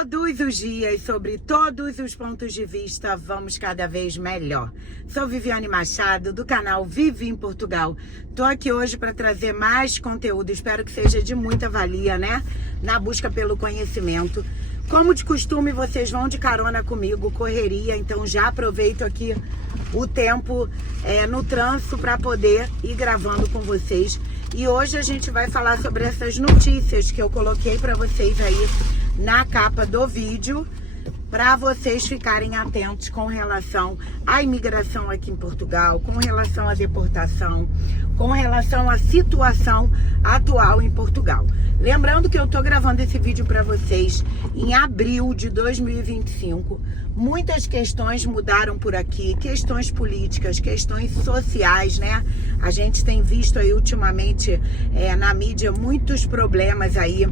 Todos os dias, sobre todos os pontos de vista, vamos cada vez melhor. Sou Viviane Machado, do canal Vive em Portugal. Tô aqui hoje para trazer mais conteúdo, espero que seja de muita valia, né? Na busca pelo conhecimento. Como de costume, vocês vão de carona comigo, correria, então já aproveito aqui o tempo no trânsito para poder ir gravando com vocês. E hoje a gente vai falar sobre essas notícias que eu coloquei para vocês aí na capa do vídeo, para vocês ficarem atentos com relação à imigração aqui em Portugal, com relação à deportação, com relação à situação atual em Portugal. Lembrando que eu tô gravando esse vídeo para vocês em abril de 2025. Muitas questões mudaram por aqui, questões políticas, questões sociais, né? A gente tem visto aí ultimamente na mídia muitos problemas aí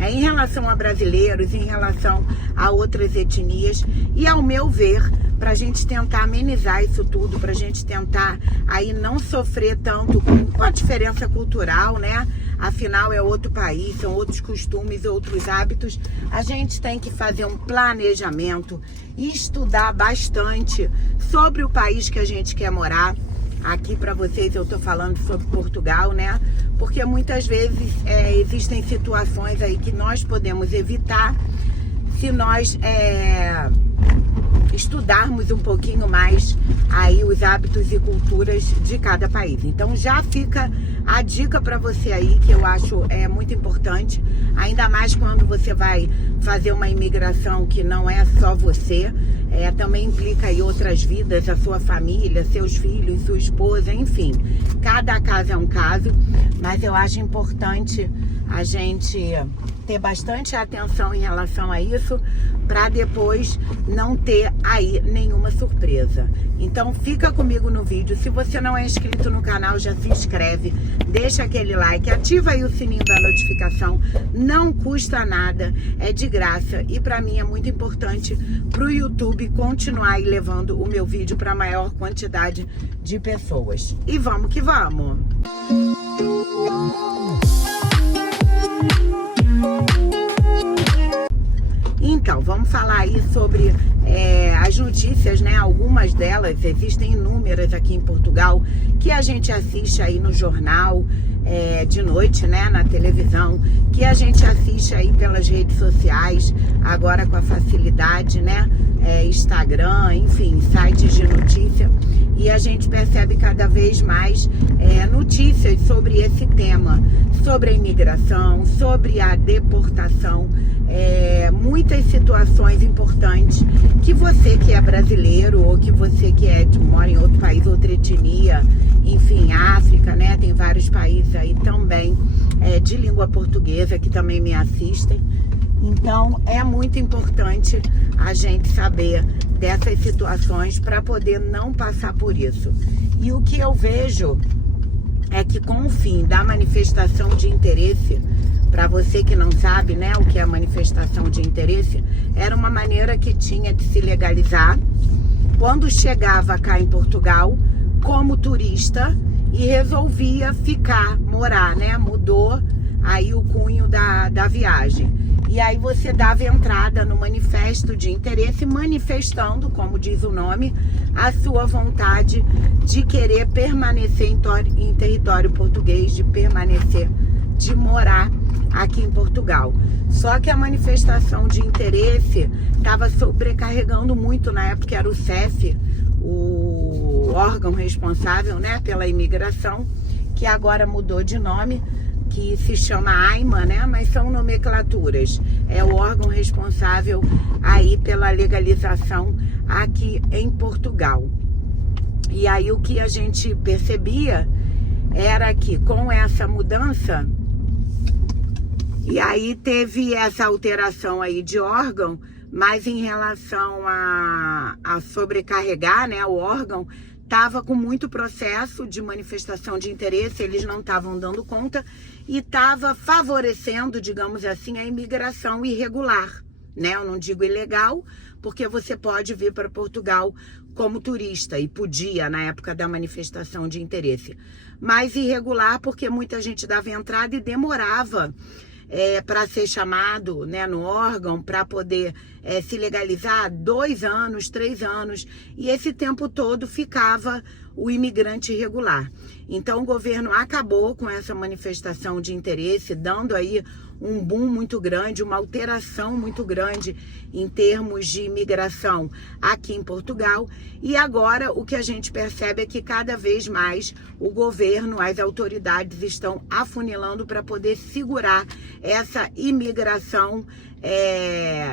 em relação a brasileiros, em relação a outras etnias. E ao meu ver, para a gente tentar amenizar isso tudo, para a gente tentar aí não sofrer tanto com a diferença cultural, né? Afinal é outro país, são outros costumes, outros hábitos. A gente tem que fazer um planejamento e estudar bastante sobre o país que a gente quer morar. Aqui para vocês eu tô falando sobre Portugal, né? Porque muitas vezes existem situações aí que nós podemos evitar se nós estudarmos um pouquinho mais aí os hábitos e culturas de cada país. Então já fica a dica para você aí, que eu acho muito importante, ainda mais quando você vai fazer uma imigração que não é só você, também implica aí outras vidas, a sua família, seus filhos, sua esposa, enfim. Cada caso é um caso, mas eu acho importante a gente ter bastante atenção em relação a isso, para depois não ter aí nenhuma surpresa. Então fica comigo no vídeo. Se você não é inscrito no canal, já se inscreve, deixa aquele like, ativa aí o sininho da notificação, não custa nada, é de graça e para mim é muito importante para o YouTube continuar aí levando o meu vídeo para a maior quantidade de pessoas. E vamos que vamos! Então, vamos falar aí sobre as notícias, né? Algumas delas, existem inúmeras aqui em Portugal, que a gente assiste aí no jornal, de noite, né? Na televisão, que a gente assiste aí pelas redes sociais, agora com a facilidade, né? Instagram, enfim, sites de notícia. E a gente percebe cada vez mais notícias sobre esse tema, sobre a imigração, sobre a deportação, muitas situações importantes que você que é brasileiro ou que você que mora em outro país, outra etnia, enfim, África, né? Tem vários países aí também de língua portuguesa que também me assistem. Então é muito importante a gente saber dessas situações para poder não passar por isso. E o que eu vejo é que com o fim da manifestação de interesse, para você que não sabe, né, o que é manifestação de interesse, era uma maneira que tinha de se legalizar quando chegava cá em Portugal como turista e resolvia morar, né, mudou aí o cunho da viagem. E aí você dava entrada no manifesto de interesse, manifestando, como diz o nome, a sua vontade de querer permanecer em território português, de morar aqui em Portugal. Só que a manifestação de interesse estava sobrecarregando muito, na época era o CEF, o órgão responsável, né, pela imigração, que agora mudou de nome, que se chama AIMA, né? Mas são nomenclaturas. É o órgão responsável aí pela legalização aqui em Portugal. E aí o que a gente percebia era que com essa mudança, e aí teve essa alteração aí de órgão, mas em relação a sobrecarregar, né, o órgão, estava com muito processo de manifestação de interesse, eles não estavam dando conta e estava favorecendo, digamos assim, a imigração irregular, né? Eu não digo ilegal, porque você pode vir para Portugal como turista e podia na época da manifestação de interesse, mas irregular porque muita gente dava entrada e demorava para ser chamado, né, no órgão, para poder se legalizar 2 anos, 3 anos, e esse tempo todo ficava o imigrante irregular. Então o governo acabou com essa manifestação de interesse, dando aí um boom muito grande, uma alteração muito grande em termos de imigração aqui em Portugal. E agora o que a gente percebe é que cada vez mais o governo, as autoridades estão afunilando para poder segurar essa imigração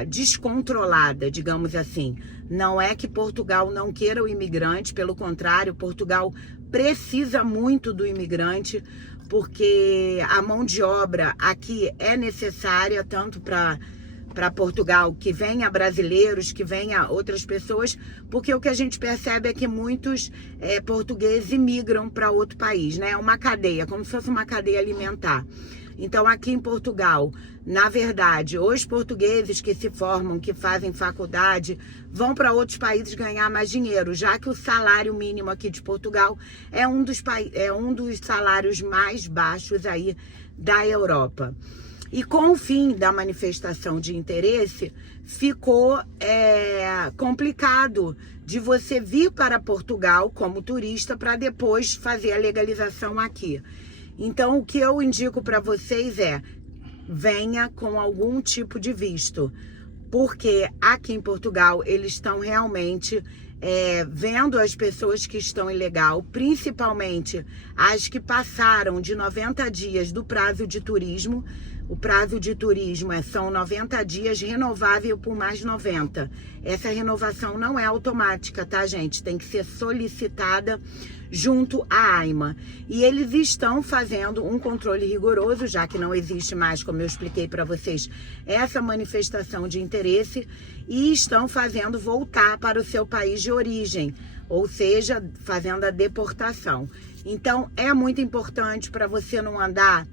descontrolada, digamos assim. Não é que Portugal não queira o imigrante, pelo contrário, Portugal precisa muito do imigrante, porque a mão de obra aqui é necessária, tanto para Portugal, que venha brasileiros, que venha outras pessoas, porque o que a gente percebe é que muitos portugueses imigram para outro país, né? Uma cadeia, como se fosse uma cadeia alimentar. Então, aqui em Portugal, na verdade, os portugueses que se formam, que fazem faculdade, vão para outros países ganhar mais dinheiro, já que o salário mínimo aqui de Portugal é um dos salários mais baixos aí da Europa. E com o fim da manifestação de interesse, ficou complicado de você vir para Portugal como turista para depois fazer a legalização aqui. Então, o que eu indico para vocês é: venha com algum tipo de visto, porque aqui em Portugal eles estão realmente vendo as pessoas que estão ilegal, principalmente as que passaram de 90 dias do prazo de turismo. O prazo de turismo são 90 dias, renovável por mais 90. Essa renovação não é automática, tá, gente? Tem que ser solicitada junto à AIMA. E eles estão fazendo um controle rigoroso, já que não existe mais, como eu expliquei para vocês, essa manifestação de interesse, e estão fazendo voltar para o seu país de origem, ou seja, fazendo a deportação. Então, é muito importante para você não andar.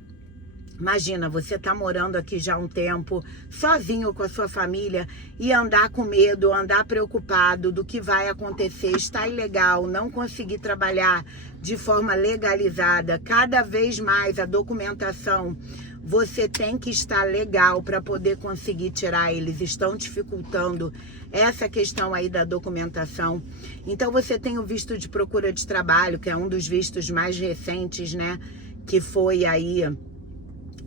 Imagina, você está morando aqui já há um tempo, sozinho com a sua família, e andar com medo, andar preocupado do que vai acontecer, estar ilegal, não conseguir trabalhar de forma legalizada. Cada vez mais a documentação, você tem que estar legal para poder conseguir tirar. Eles estão dificultando essa questão aí da documentação. Então você tem o visto de procura de trabalho, que é um dos vistos mais recentes, né, que foi aí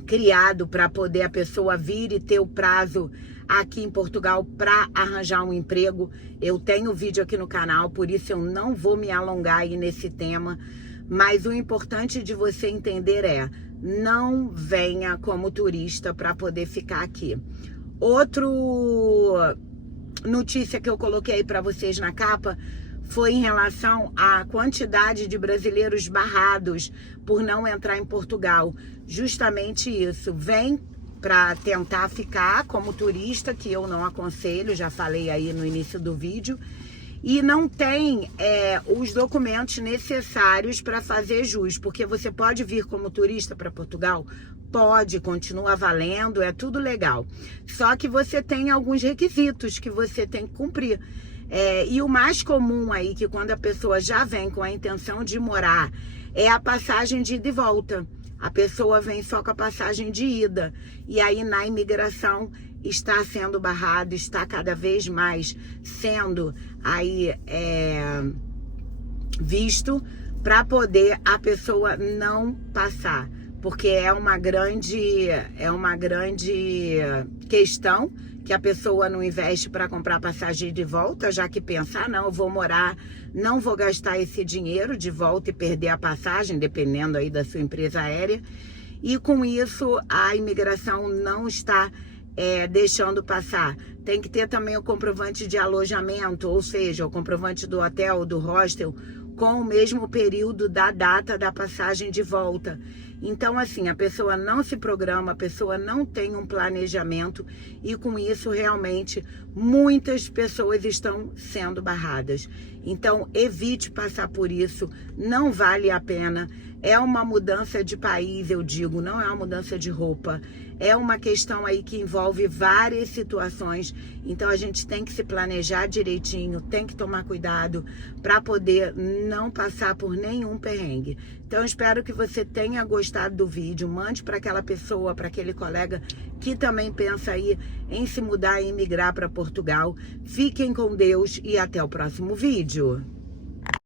criado para poder a pessoa vir e ter o prazo aqui em Portugal para arranjar um emprego. Eu tenho vídeo aqui no canal, por isso eu não vou me alongar aí nesse tema, mas o importante de você entender é: não venha como turista para poder ficar aqui. Outra notícia que eu coloquei aí para vocês na capa foi em relação à quantidade de brasileiros barrados por não entrar em Portugal. Justamente isso, vem para tentar ficar como turista, que eu não aconselho, já falei aí no início do vídeo, e não tem os documentos necessários para fazer jus, porque você pode vir como turista para Portugal? Pode, continua valendo, é tudo legal. Só que você tem alguns requisitos que você tem que cumprir. E o mais comum aí, que quando a pessoa já vem com a intenção de morar, é a passagem de ida e volta. A pessoa vem só com a passagem de ida. E aí na imigração está sendo barrado, está cada vez mais sendo aí visto para poder a pessoa não passar. Porque é uma grande questão que a pessoa não investe para comprar passagem de volta, já que pensa: não, eu vou morar, não vou gastar esse dinheiro de volta e perder a passagem, dependendo aí da sua empresa aérea. E com isso a imigração não está deixando passar. Tem que ter também o comprovante de alojamento, ou seja, o comprovante do hotel, do hostel, com o mesmo período da data da passagem de volta. Então, assim, a pessoa não se programa, a pessoa não tem um planejamento, e com isso, realmente, muitas pessoas estão sendo barradas. Então, evite passar por isso, não vale a pena. É uma mudança de país, eu digo, não é uma mudança de roupa. É uma questão aí que envolve várias situações, então a gente tem que se planejar direitinho, tem que tomar cuidado para poder não passar por nenhum perrengue. Então eu espero que você tenha gostado do vídeo, mande para aquela pessoa, para aquele colega que também pensa aí em se mudar e migrar para Portugal. Fiquem com Deus e até o próximo vídeo.